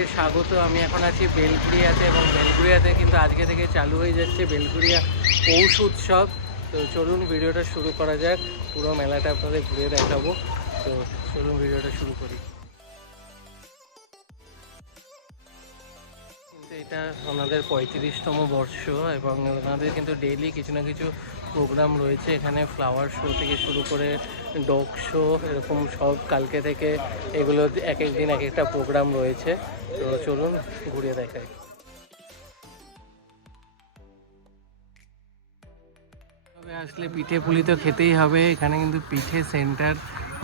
সবাইকে স্বাগত। আমি এখন আছি বেলঘরিয়াতে এবং বেলঘরিয়াতে কিন্তু আজকে থেকে চালু হয়ে যাচ্ছে বেলঘরিয়া পৌষ উৎসব। তো চলুন ভিডিওটা শুরু করা যাক, পুরো মেলাটা আপনাদের ঘুরে দেখাবো। তো চলুন ভিডিওটা শুরু করি। কিন্তু এটা ওনাদের 35তম বর্ষ এবং ওনাদের কিন্তু ডেইলি কিছু না কিছু প্রোগ্রাম রয়েছে। এখানে ফ্লাওয়ার শো থেকে শুরু করে ডগ শো, এরকম সব কালকে থেকে এগুলো এক এক দিন এক একটা প্রোগ্রাম রয়েছে। তো চলুন ঘুরিয়ে দেখাই। তবে আসলে পিঠে পুলি তো খেতেই হবে। এখানে কিন্তু পিঠে সেন্টার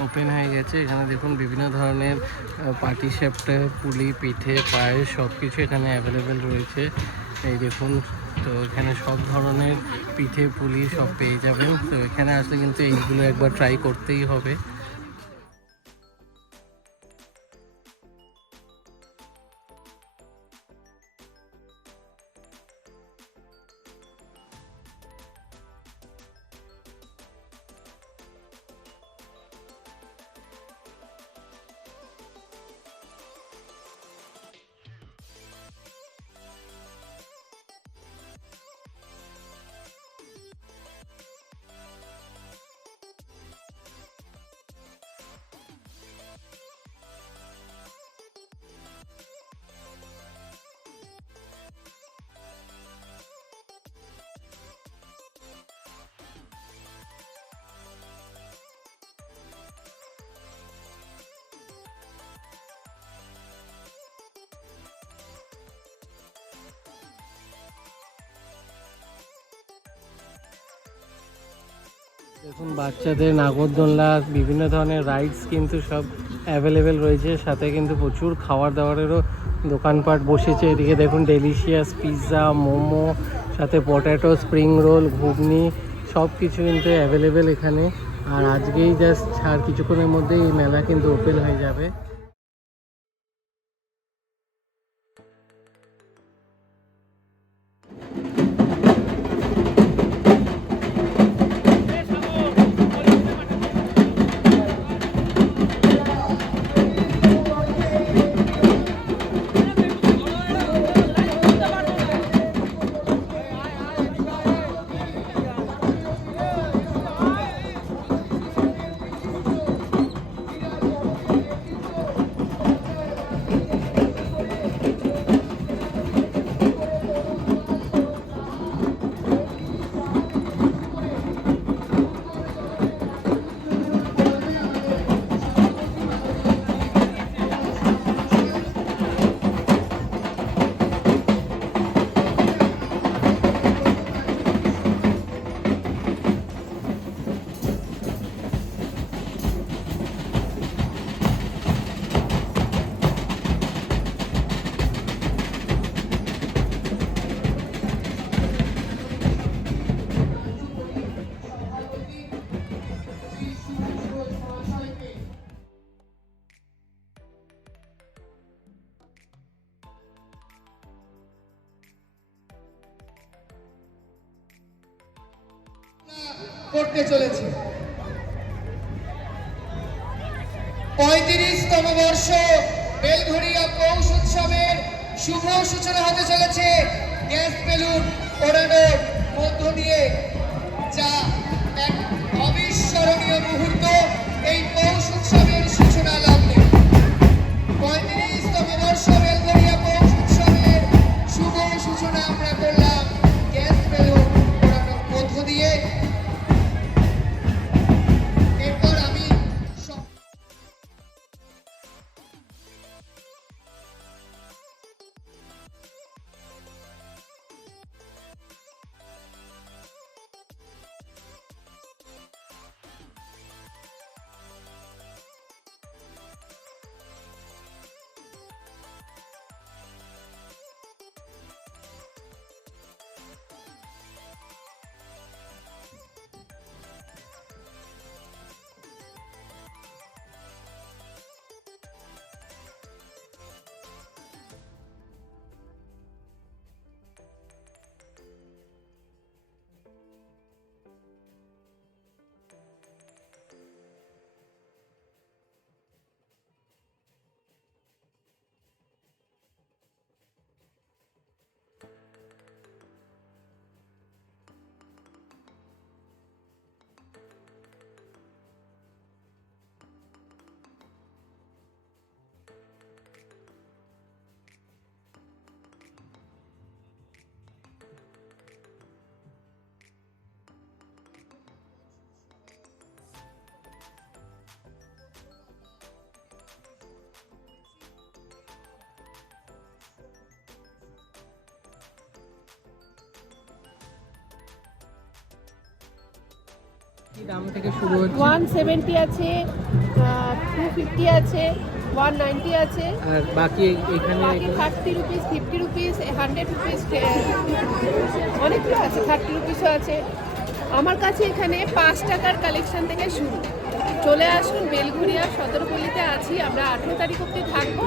ওপেন হয়ে গেছে। এখানে দেখুন বিভিন্ন ধরনের পাটিসাপটা, পুলি, পিঠে, পায়েস সব কিছু এখানে অ্যাভেলেবেল রয়েছে। এই দেখুন, তো এখানে সব ধরনের পিঠে পুলি সব পেয়ে যাবেন। তো এখানে আসলে কিন্তু এইগুলো একবার ট্রাই করতেই হবে। দেখুন বাচ্চাদের নাগরদোলনা, বিভিন্ন ধরনের রাইডস কিন্তু সব অ্যাভেলেবেল রয়েছে। সাথে কিন্তু প্রচুর খাবার দাবারেরও দোকানপাট বসেছে। এদিকে দেখুন ডেলিশিয়াস পিৎজা, মোমো, সাথে পটেটো, স্প্রিং রোল, ঘুগনি সব কিছু কিন্তু অ্যাভেলেবেল এখানে। আর আজকেই জাস্ট আর কিছুক্ষণের মধ্যেই এই মেলা কিন্তু ওপেন হয়ে যাবে। করতে চলেছে 35তম বর্ষ বেলঘরিয়া পৌষ উৎসবের শুভ সূচনা হতে চলেছে গ্যাস বেলুন ওড়ানোর মধ্য দিয়ে, যা এক অবিস্মরণীয় মুহূর্ত এই পৌষ উৎসবের সূচনা লগ্নে। 35তম বর্ষ বেলঘরিয়া পৌষ উৎসবের শুভ সূচনা আমরা করলাম গ্যাস বেলুন ওড়ানোর মধ্য দিয়ে। কি দাম থেকে শুরু হচ্ছে? 170 আছে, 250 আছে, 190 আছে, আর বাকি এখানে বাকি 30 রুপিস, 50 রুপিস, 100 রুপিস, অনেকগুলো আছে, 30 রুপিসও আছে। আমার কাছে এখানে 5 টাকার কালেকশন থেকে শুরু। চলে আসুন, বেলঘরিয়া সদরপল্লিতে আছি আমরা, 18 তারিখ অবধি থাকবো,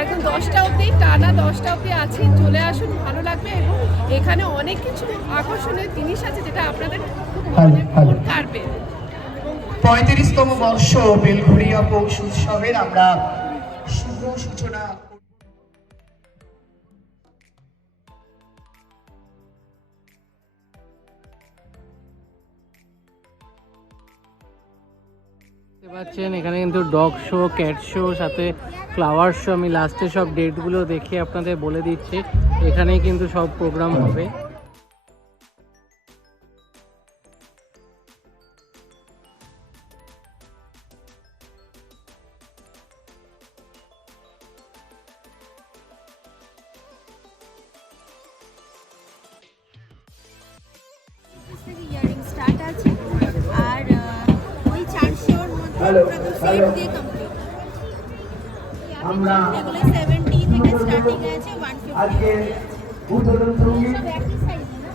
একদম 10টা অবধি, টানা 10টা অবধি আছি। চলে আসুন, ভালো লাগবে। এবং এখানে অনেক কিছু আকর্ষণীয় জিনিস আছে যেটা আপনাদের খুব মন কাড়বে। 35তম বর্ষ বেলঘরিয়া পৌষ উৎসবের আমরা শুভ সূচনা। দেখতে পাচ্ছেন এখানে কিন্তু ডগ শো, ক্যাট শো, সাথে ফ্লাওয়ার শো। আমি লাস্টে সব ডেটগুলো দেখে আপনাদের বলে দিচ্ছি। এখানেই কিন্তু সব প্রোগ্রাম হবে। ইয়ারিং স্টার্ট আছে আর ওই 400-র মধ্যে পুরো তো সেট দিয়ে কমপ্লিট। এগুলো 70 থেকে স্টার্টিং আছে, 150 সব একই সাইজ না।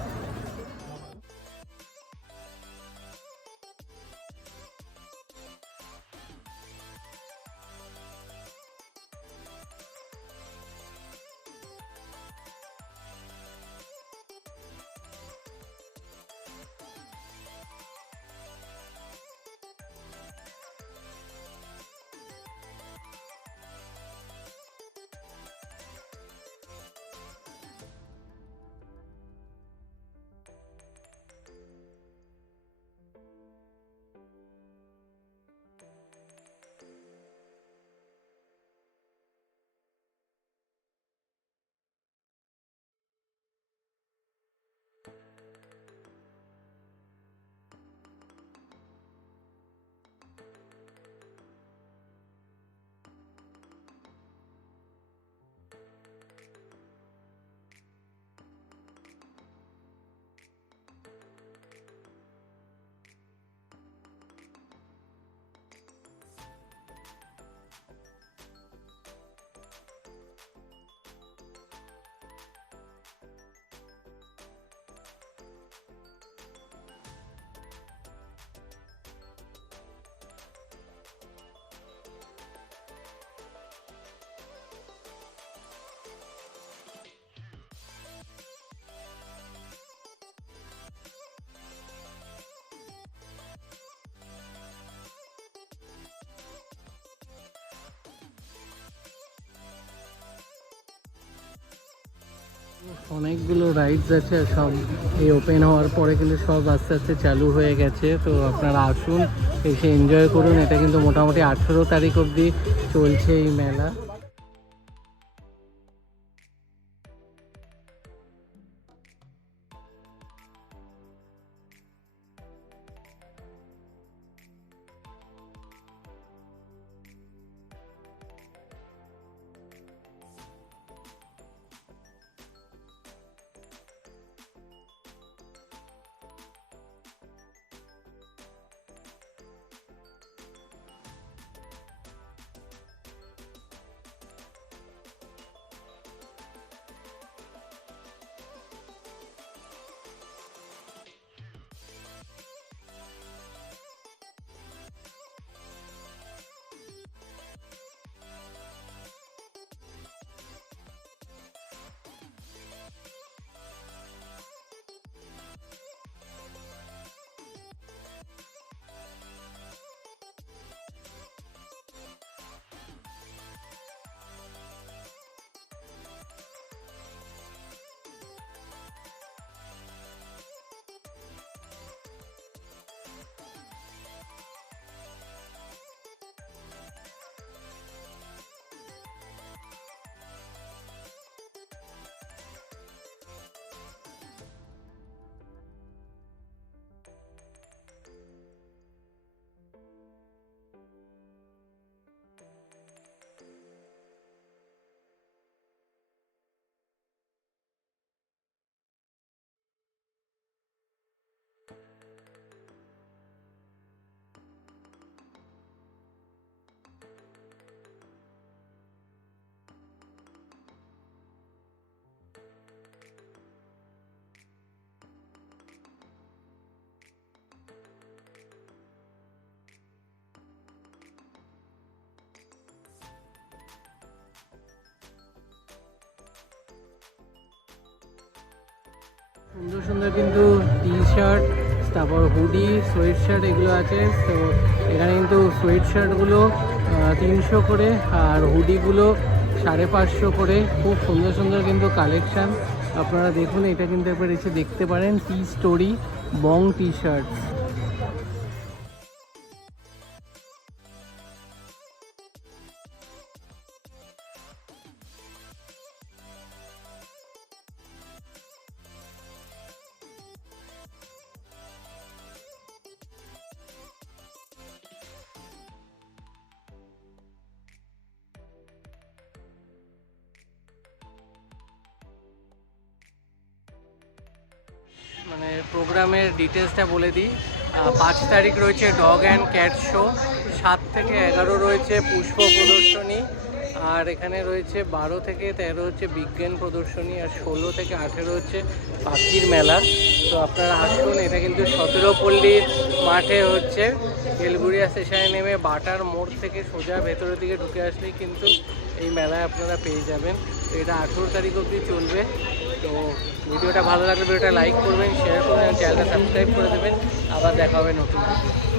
অনেকগুলো রাইডস আছে, সব এই ওপেন হওয়ার পরে কিন্তু সব আস্তে আস্তে চালু হয়ে গেছে। তো আপনারা আসুন, এসে এনজয় করুন। এটা কিন্তু মোটামুটি 18 তারিখ অবধি চলছে এই মেলা। সুন্দর সুন্দর কিন্তু টি শার্ট, তারপর হুডি, সোয়েট শার্ট এগুলো আছে। তো এখানে কিন্তু সোয়েট শার্টগুলো 300 করে আর হুডিগুলো 550 করে। খুব সুন্দর সুন্দর কিন্তু কালেকশান, আপনারা দেখুন। এটা কিন্তু একবার এসে দেখতে পারেন, টি স্টোরি বং টি শার্ট। মানে প্রোগ্রামের ডিটেলসটা বলে দিই। 5 তারিখ রয়েছে ডগ অ্যান্ড ক্যাট শো, 7 থেকে 11 রয়েছে পুষ্প প্রদর্শনী, আর এখানে রয়েছে 12 থেকে 13 হচ্ছে বিজ্ঞান প্রদর্শনী, আর 16 থেকে 18 হচ্ছে পাখির মেলা। তো আপনারা আসুন। এটা কিন্তু 17 পল্লীর মাঠে হচ্ছে। বেলঘুরিয়া স্টেশনে নেমে বাটার মোড় থেকে সোজা ভেতরের দিকে ঢুকে আসলেই কিন্তু এই মেলায় আপনারা পেয়ে যাবেন। তো এটা 18 তারিখ অবধি চলবে। তো ভিডিওটা ভালো লাগলে ভিডিওটা লাইক করবেন, শেয়ার করবেন, চ্যানেলটা সাবস্ক্রাইব করে দেবেন। আবার দেখা হবে নতুন।